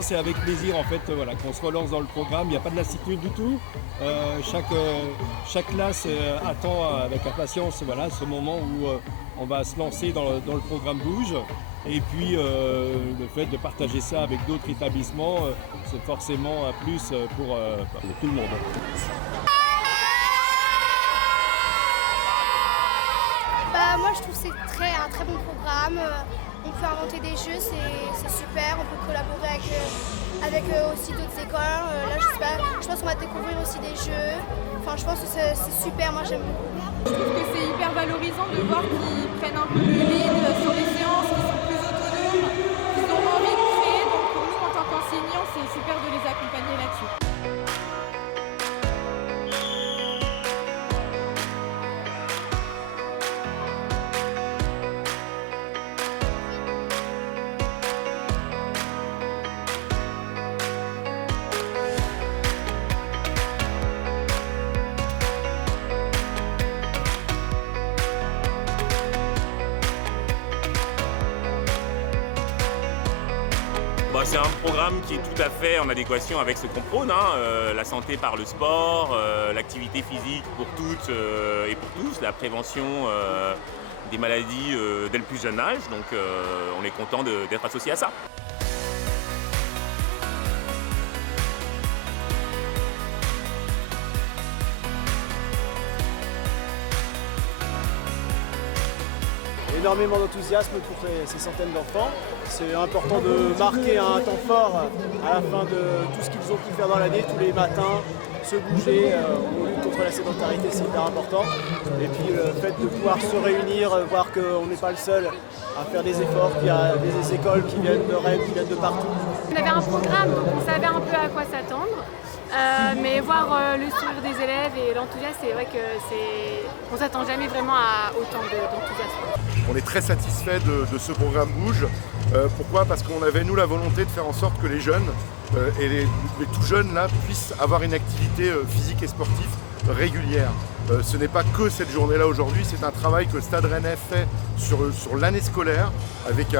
C'est avec plaisir en fait voilà, qu'on se relance dans le programme, il n'y a pas de lassitude du tout. Chaque classe attend avec impatience voilà, ce moment où on va se lancer dans le programme Bouge. Et puis le fait de partager ça avec d'autres établissements, c'est forcément un plus pour tout le monde. Moi je trouve que c'est un très bon programme. On peut inventer des jeux, c'est super. On peut collaborer avec aussi d'autres écoles. Là je pense qu'on va découvrir aussi des jeux. Enfin je pense que c'est super, moi j'aime beaucoup. Je trouve que c'est hyper valorisant de voir qu'ils prennent un peu le lead sur les séances, qu'ils sont plus autonomes, qu'ils ont envie de créer. Donc pour nous en tant qu'enseignants, c'est super de les accompagner là-dessus. C'est un programme qui est tout à fait en adéquation avec ce qu'on prône, la santé par le sport, l'activité physique pour toutes et pour tous, la prévention des maladies dès le plus jeune âge, donc on est content d'être associé à ça. Énormément d'enthousiasme pour ces centaines d'enfants. C'est important de marquer un temps fort à la fin de tout ce qu'ils ont pu faire dans l'année, tous les matins, se bouger, on lutte contre la sédentarité, c'est hyper important. Et puis le fait de pouvoir se réunir, voir qu'on n'est pas le seul à faire des efforts, qu'il y a des écoles qui viennent de Rennes, qui viennent de partout. On avait un programme, donc on savait un peu à quoi s'attendre. Mais voir le sourire des élèves et l'enthousiasme, c'est vrai que on s'attend jamais vraiment à autant d'enthousiasme. On est très satisfait de ce programme Bouge. Pourquoi? Parce qu'on avait nous la volonté de faire en sorte que les jeunes et les tout jeunes là puissent avoir une activité physique et sportive régulière. Ce n'est pas que cette journée-là aujourd'hui, c'est un travail que le Stade Rennais fait sur l'année scolaire avec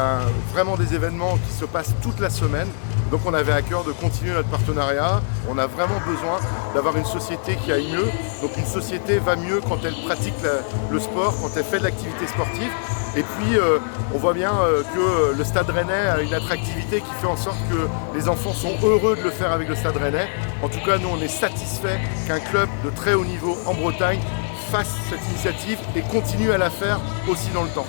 vraiment des événements qui se passent toute la semaine. Donc on avait à cœur de continuer notre partenariat. On a vraiment besoin d'avoir une société qui aille mieux. Donc une société va mieux quand elle pratique le sport, quand elle fait de l'activité sportive. Et puis on voit bien que le Stade Rennais a une attractivité qui fait en sorte que les enfants sont heureux de le faire avec le Stade Rennais. En tout cas, nous on est satisfaits qu'un club de très haut niveau en Bretagne fasse cette initiative et continue à la faire aussi dans le temps.